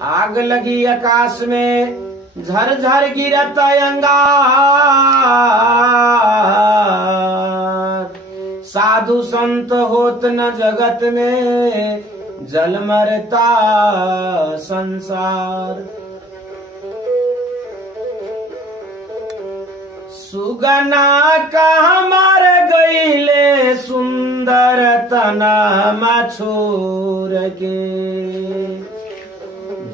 आग लगी आकाश में झरझर गिरत अंगार। साधु संत होत न जगत में जल मरता संसार। सुगना कहाँ मर गईले सुंदर तना मछोर के।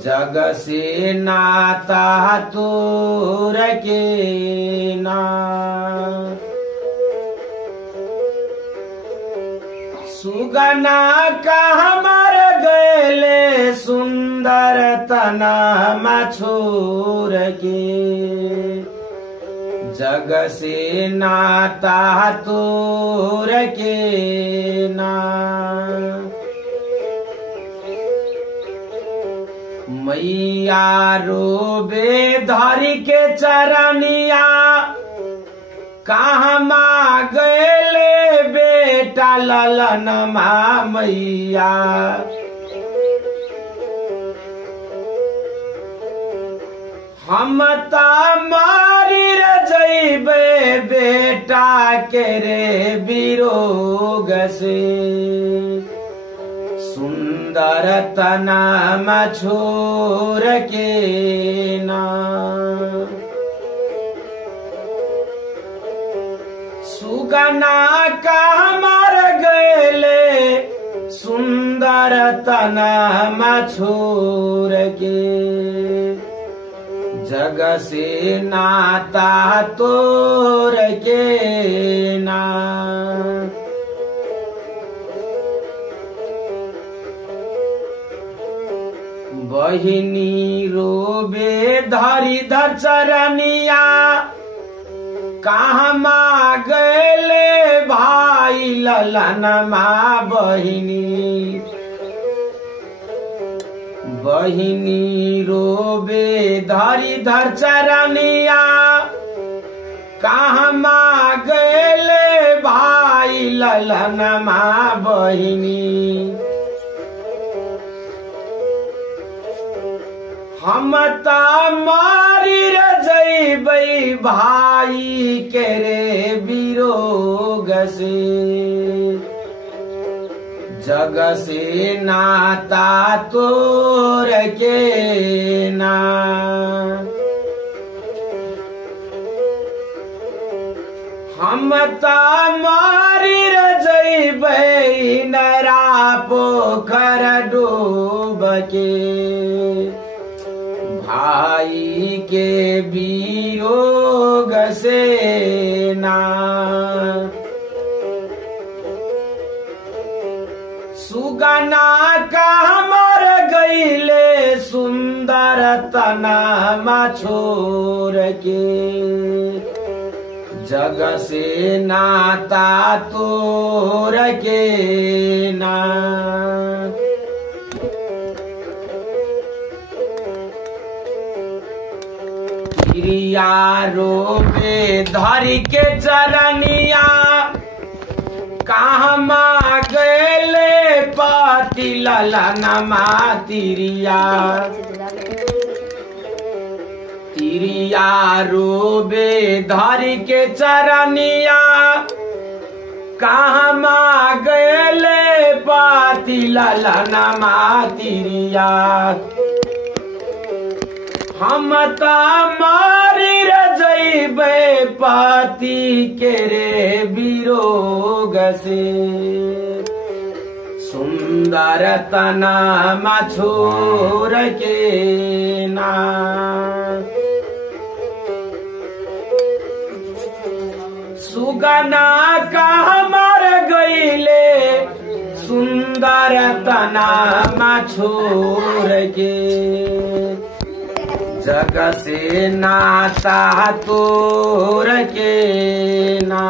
जग से नाता तोर के ना। सुगना कहाँ मर गईले सुंदर तना मछोर के। जग से नाता तोर के ना। मैया रोबे धरी के चरनिया। कहाँ माँ गए बेटा ललन माँ मैया। हम ता मारी जइबे बेटा के रे विरोग से। सुंदर तना मछोर के ना। सुगना का मर गएले सुंदर तना मछोर के। जग से नाता तोर के ना। बहिनी रोबे धरी धर चरनिया। कहाँ माँ गए भाई ललन माँ बहिनी। बहिनी रोबे धरी धर चरनिया। कहाँ माँ गए भाई ललन माँ बहिनी। हम ता मारी जइबै भाई के रे विरोग से। जग से नाता तोर के ना। हम ता मारी जइबै नरा पोखर डूब के। भाई के वियोग से ना। सुगना का मर गईले सुंदर तना मछोर के। जग से नाता तोर के ना। तिरिया रोबे धरी के चरनिया। कहाँ माँ गएले पति ललन माँ तिरिया। तिरिया रोबे धरी के चरनिया। कहाँ माँ गएले पति ललन माँ तिरिया। हम ता मारी जइबै पति के रे विरोग से। सुंदर तना मछोर के ना। सुगना का मर गईले सुंदर तना मछोर के। जग से नाता तोर के ना।